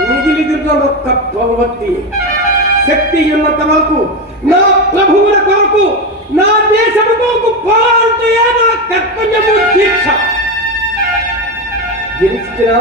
మిగిలిదిన్న ఒక్క భగవతి శక్తి ఉన్నంత నా ప్రభువుల కొరకు నా దేశము కొరకు పోరాడుతూయే నా కర్తవ్యము దీక్ష. గెలిచిన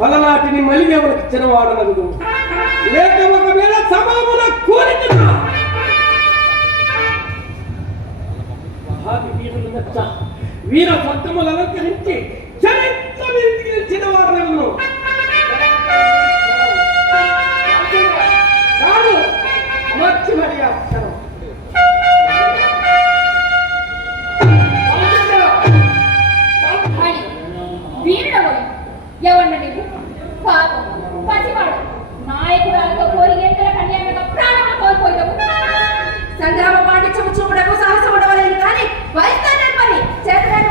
పలనాటిని మలిదేవులకు ఇచ్చినవాడనదు లేక ఒకవేళ సమామున కోరితున్నా భావి వీరులు మెచ్చ వీర స్వర్గములు అలంకరించి ఎవన్న నీవు పాపం. పసివాడు. నాయకురాలతో కోరి ఎంతల కన్యాగా ప్రాణములు కోల్పోయావు? సంగ్రామ పాటించము చూడకు సాహసం ఉండవలేదు కానీ వైస్తానే పని చేతలేని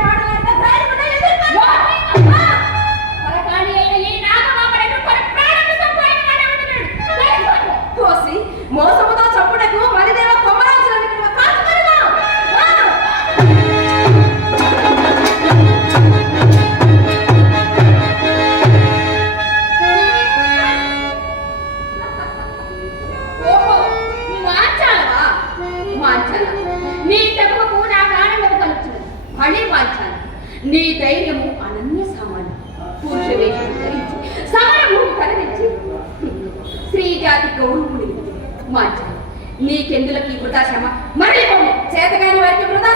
కలుగుతున్నది. భలే నీ ధైర్యము అనన్య సమానం పురుష వేషం ధరించి. సమరభూమి తరలించి స్త్రీ జాతి గౌరవముడి మాంచాల నీకెందులకి వృధాశ్రమ మరలి చేతగాని వారికి వృధా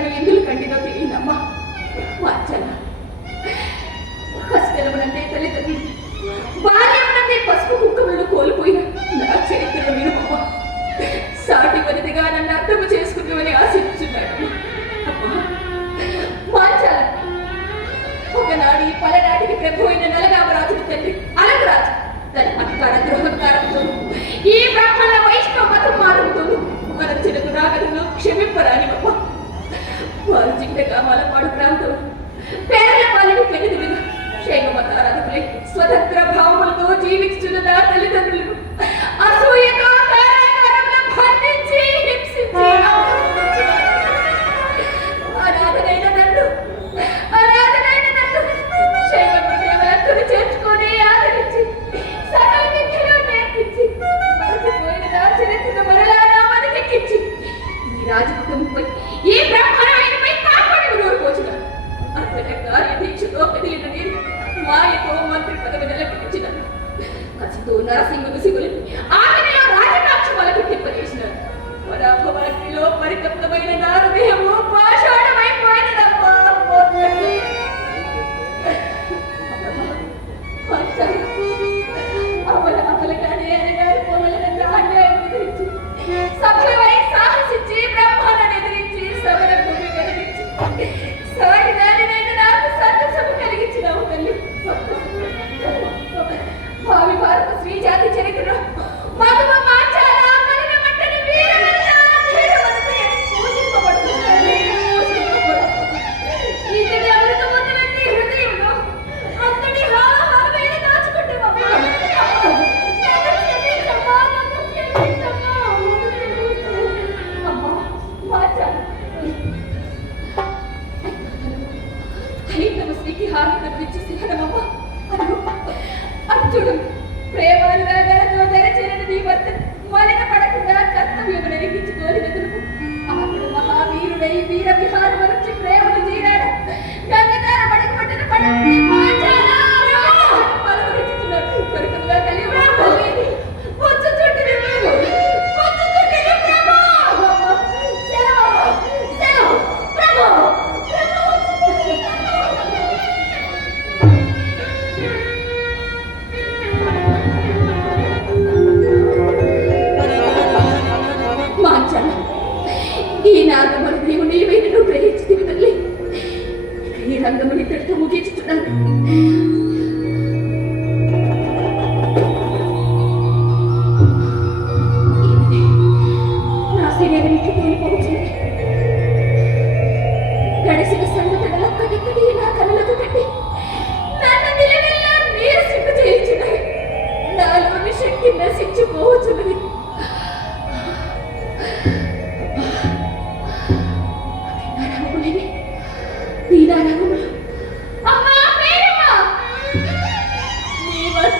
ನಾನು ಎಂದಲೂ ಖಂಡಿತ వారు జింకగా మలపాడు ప్రాంతం? పేర్ల పాలిని పెనుదిలుగా శైవ మతారాధకులై స్వతంత్ర భావములతో జీవిస్తున్న నా తల్లిదండ్రులను అసూయతో ವೈದ್ಯರಿಗೆ ಮಾ ಎನ್ನುವ ಮಂತ್ರಿ ಪದವಿನೆಲ್ಲ ಕಿಚ್ಚಿದ ಕಸಿದು ನರಸಿಂಹ ಬಿಸಿಗೊಳಿತು నీకు స్త్రీకి హాని పిచ్చి సిహనమమ్మ అను అర్జుడు ప్రేమానురాగాలతో తెరచేరిన నీ భర్త మలిన పడకుండా కర్తవ్యము నెరిగించుకోలేదును అతడు మహావీరుడై వీర విహారం వచ్చి ప్రేమను చేరాడు. గంగధార పడక పట్టిన ఈనాడు మన నీవు నీవైనను గ్రహించింది తల్లి ఈ రంగముని ఇక్కడితో ముగించుతున్నాను.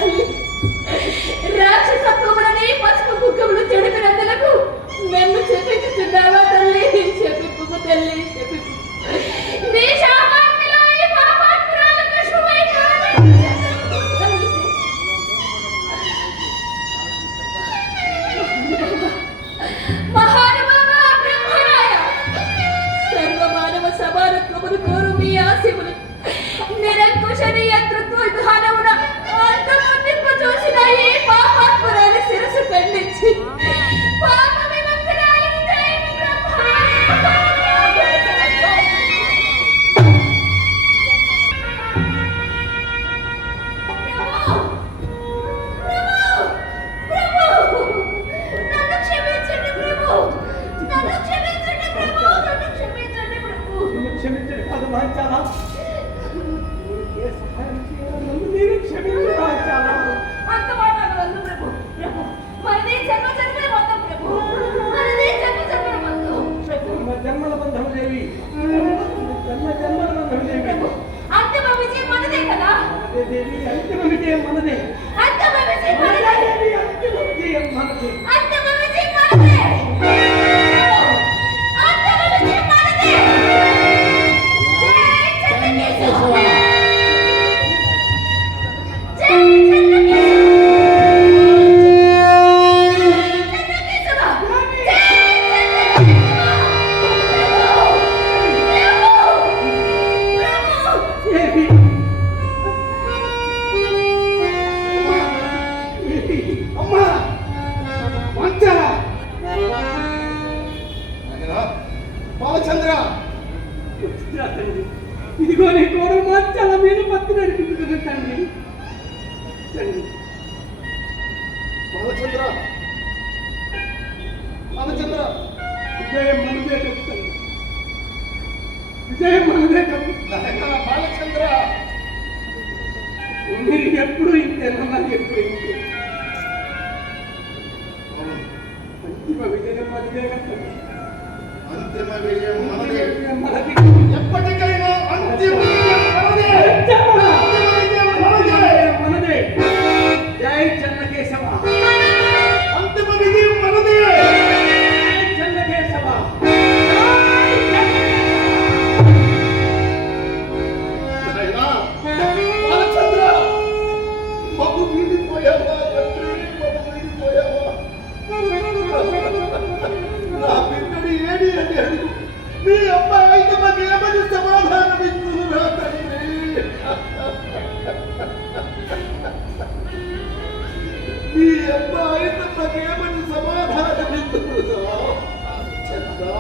తల్లి రాక్షసత్వములని పసుపు కుక్కములు చెడిపినందులకు నన్ను చెప్పించుచున్నావా తల్లి? చెప్పిపు తల్లి చెప్పిపు జయ మనదేశం బాలచంద్ర ఎప్పుడు అంతిమ విజయం మనదే అంతిమ విజయం మనదే ఎప్పటికీ ఈ అమ్మాయి నాకేమని సమాధానం చెప్తా.